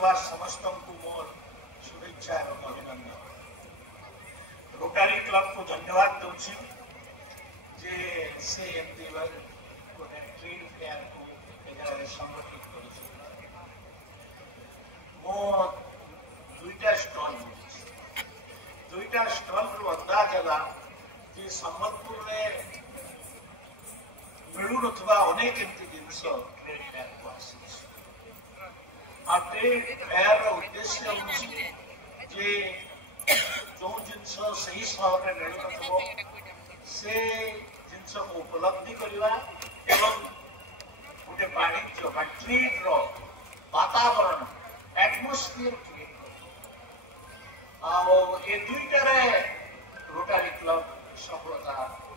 आसिथिबा समस्त को मोर शुभेच्छा एवं अभिनंदन। रोटारी क्लब को धन्यवाद दूची जे से एमती गोटे ट्रेड फेयर को एगारे संगठित करिछि। मो दुईटा स्टॉल रु अंदाज हला जे सम्बलपुर में मिलू नथबा अनेक एमती जिनस ट्रेड फेयर को आसी। आ ट्रेड फेयर उद्देश्य होछि जे जो जिनस सही सहर में मिलू नथबो से जिनस को उपलब्धि करवा एवं गोटे वाणिज्य बा ट्रेड रो वातावरण एटमोस्फियर क्रिएट ये दुईटार रोटारी क्लब सफलता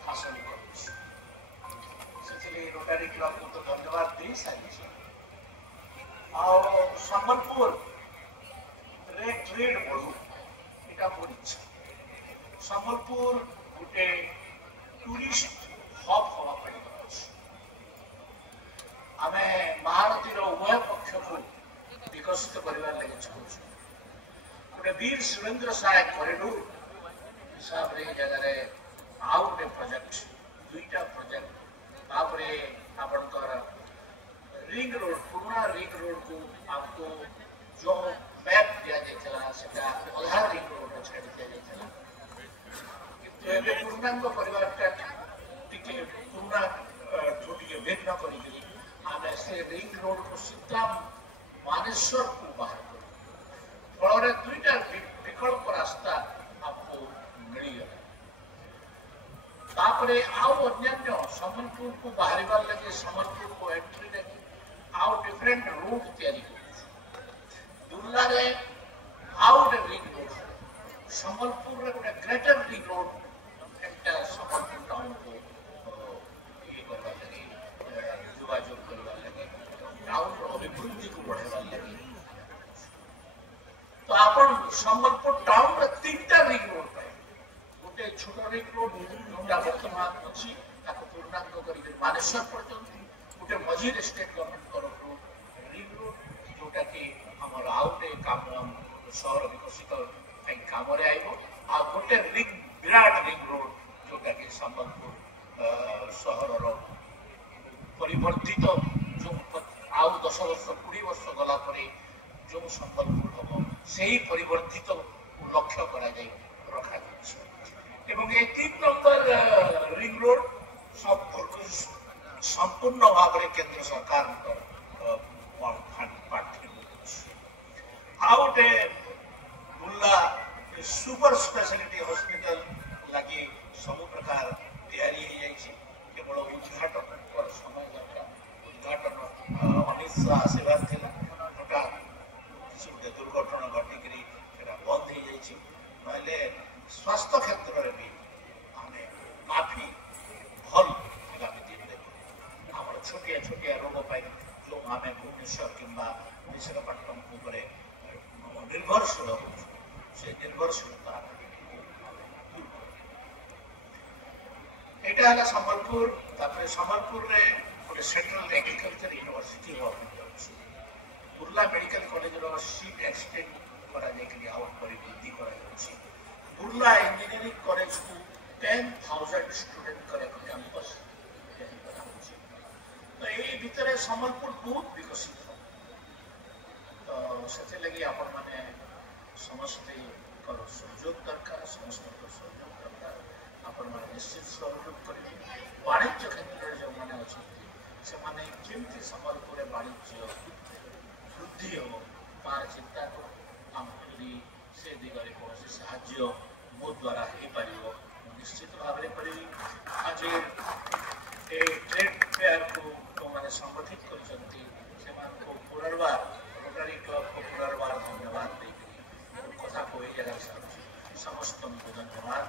हासिल कर रोटारी क्लब को तो धन्यवाद दे सारी। संबलपुर ट्रेड बढ़ू यहाँ मोर इच्छा। संबलपुर गोटे टूरिस्ट हब हाँपाई आम महारती उभय पक्ष को विकसित करने लगे चाहूँ। गोटे वीर सुरेंद्र साय कॉरिडोर हिसाब से जगह आउ गोटे प्रोजेक्ट दुईटा प्रोजेक्ट आपणकर रिंग रोड पुराना रिंग रोड को आपको जो मैप दिया जाता अधा रिंग रोड छाड़ दिया पूर्णांग परिवार पुराना टे भेद न कर रिंग रोड को सीधा मानेश्वर को बाहर कर फल दुईटा विकल्प रास्ता आपको मिलगला। तापरे आउ अन्य संबलपुर को बाहर लगे संबलपुर को एंट्री लगे आउ डिफरेंट रूट तैयारी दुर्ला आउ गोटे रिंग रोड संबलपुर गोटे greater ring road Sambalpur town को ये करवा लगे जोगाजोग करवा लगे टाउन अभिवृद्धि को बढ़ावा लगे। तो आप संबलपुर टाउन तीनटा रिंग रोड पाए गोटे छोट रिंग रोड जोटा बर्तमान अच्छी पूर्णांग कर मानेश्वर पर्यटन गोटे मझीरे स्टेट गवर्नमेंट तरफ रिंग रोड जोटा कि आमर आउटे काम सहर विकसित काम गोटे रिंग विराट रिंग रोड जोटा कि संबलपुर सहर परिवर्तित जो आउ 10 वर्ष 20 वर्ष गला जो संबलपुर हम से ही परिवर्तित लक्ष्य करा रखा एवं ये 3 नंबर रिंग रोड संपूर्ण भाव में केंद्र सरकार गोटे बुर्ला सुपर स्पेशलिटी हॉस्पिटल लगे सब प्रकार तैयारी केवल उद्घाटन समय दरकार उद्घाटन अमित शाह आशीर्वाद थिला हठात गोटे दुर्घटना घटिक बंद हो जाए स्वास्थ्य क्षेत्र में भी आम काफी भल आगामी दिन देखो आम छोटिया छोटिया रोग जो आम भुवनेश्वर कि विशाखापट्टनम निर्भरशील से निर्भरशीलता यहाँ है संबलपुर। संबलपुर में गोटे central agriculture university Burla medical college seat extend वृद्धि बुर्ला इंजीनियरिंग कॉलेज को 10,000 स्टूडेंट कैंपस तो ये भितर संबलपुर बहुत विकसित हो तो से लगी आपण मैंने समस्त सहयोग दरकार समस्त सहयोग दरकार आपण मैंने निश्चित सहयोग करेंगे। वाणिज्य क्षेत्र में जो मैंने अच्छा से मैंने केमती संबलपुर वाणिज्य वृद्धि हो तार चिंता को आमको से दिगरे कौन साहाଯ୍य मो द्वारा हो पार निश्चित भाव में करी। आज ट्रेड फेयर को जो मैंने संगठित कर पुनर्बार रोटारी क्लब को पुनर्बार धन्यवाद देकर कथा को जगह समस्त को धन्यवाद।